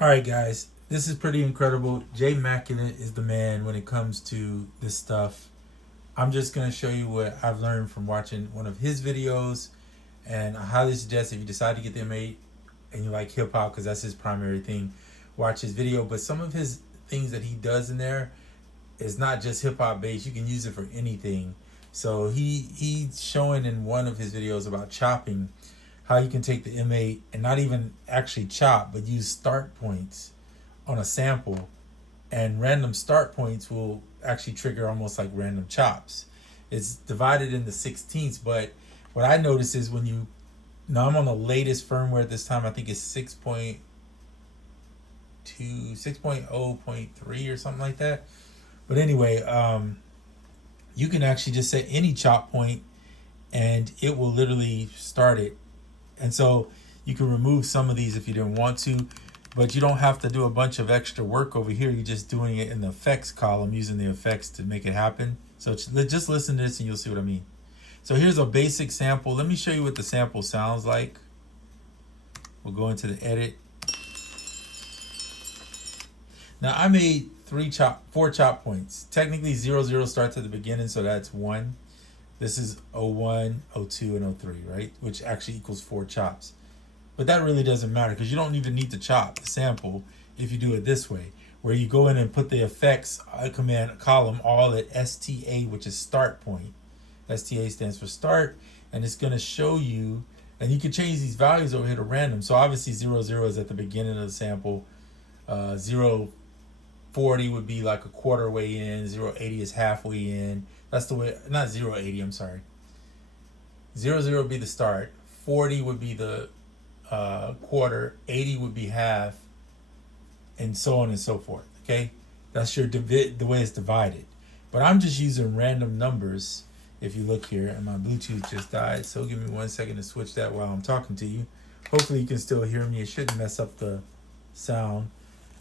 All right, guys, this is pretty incredible. Jay Mackinnon is the man when it comes to this stuff. I'm just going to show you what I've learned from watching one of his videos, and I highly suggest if you decide to get the M8 and you like hip hop, because that's his primary thing, watch his video. But some of his things that he does in there is not just hip hop based. You can use it for anything. So he's showing in one of his videos about chopping, how you can take the M8 and not even actually chop, but use start points on a sample, and random start points will actually trigger almost like random chops. It's divided into 16ths, but what I notice is when you, now I'm on the latest firmware at this time, I think it's 6.0.3 or something like that. But anyway, you can actually just set any chop point and it will literally start it. And so you can remove some of these if you didn't want to, but you don't have to do a bunch of extra work over here. You're just doing it in the effects column, using the effects to make it happen. So just listen to this and you'll see what I mean. So here's a basic sample. Let me show you what the sample sounds like. We'll go into the edit. Now I made four chop points. Technically 0 starts at the beginning, so that's 1. This is 01, 02, and 03, right? Which actually equals 4 chops. But that really doesn't matter because you don't even need to chop the sample if you do it this way, where you go in and put the effects command column all at STA, which is start point. STA stands for start, and it's going to show you, and you can change these values over here to random. So obviously 00 is at the beginning of the sample. 040 would be like a quarter way in. 080 is halfway in. That's the way, not 080, I'm sorry. 00 would be the start. 40 would be the quarter. 80 would be half, and so on and so forth. Okay, that's the way it's divided. But I'm just using random numbers. If you look here, and my Bluetooth just died, so give me 1 second to switch that while I'm talking to you. Hopefully you can still hear me. It shouldn't mess up the sound.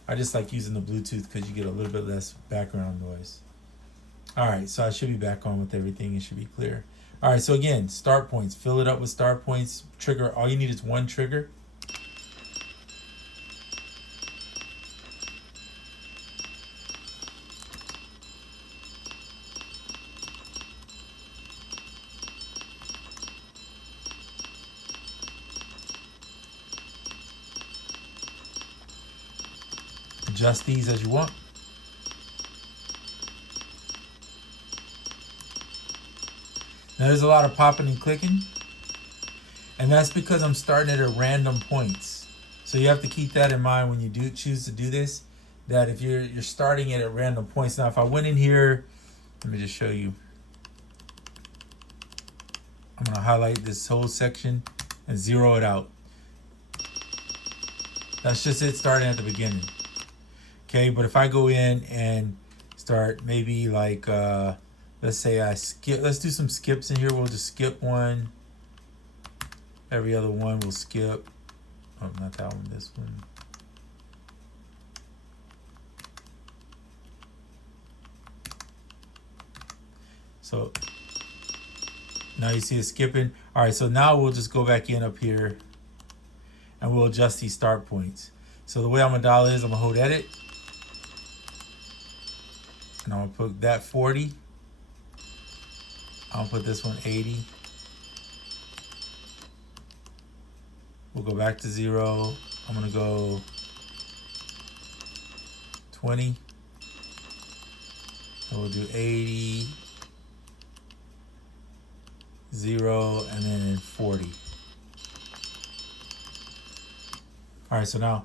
I just like using the Bluetooth because you get a little bit less background noise. All right, so I should be back on with everything. It should be clear. All right, so again, start points. Fill it up with start points. Trigger, all you need is one trigger. Adjust these as you want. Now there's a lot of popping and clicking, and that's because I'm starting at random points. So you have to keep that in mind when you do choose to do this, that if you're starting it at random points. Now if I went in here, let me just show you. I'm going to highlight this whole section and zero it out. That's just it starting at the beginning. Okay, but if I go in and start maybe like, let's say I skip, let's do some skips in here. We'll just skip one. Every other one we'll skip. Oh, not that one, this one. So now you see it skipping. All right, so now we'll just go back in up here and we'll adjust these start points. So the way I'm gonna dial is I'm gonna hold edit. And I'm gonna put that 40. I'll put this one 80. We'll go back to 0. I'm gonna go 20. And we'll do 80, 0, and then 40. All right, so now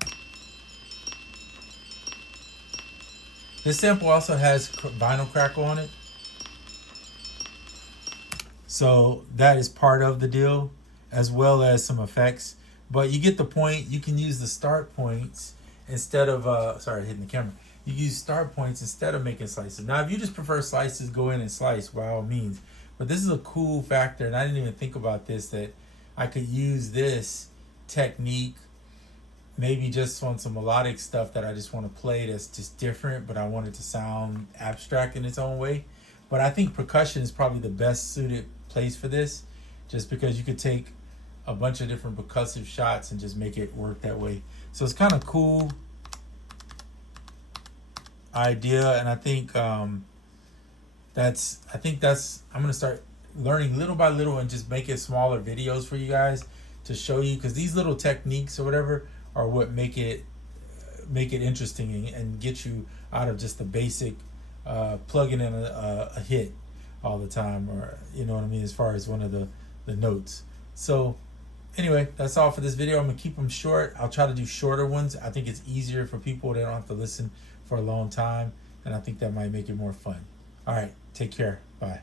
this sample also has vinyl crackle on it. So that is part of the deal, as well as some effects. But you get the point. You can use the start points instead of, sorry, hitting the camera. You use start points instead of making slices. Now, if you just prefer slices, go in and slice by all means. But this is a cool factor, and I didn't even think about this, that I could use this technique maybe just on some melodic stuff that I just want to play that's just different, but I want it to sound abstract in its own way. But I think percussion is probably the best suited place for this, just because you could take a bunch of different percussive shots and just make it work that way. So it's kind of cool. idea, and I think that's I'm gonna start learning little by little and just making smaller videos for you guys to show you, because these little techniques or whatever are what make it interesting and get you out of just the basic plugging in a hit all the time, or you know what I mean, as far as one of the notes. So anyway, that's all for this video. I'm gonna keep them short. I'll try to do shorter ones. I think it's easier for people. They don't have to listen for a long time, and I think that might make it more fun. All right, take care. Bye.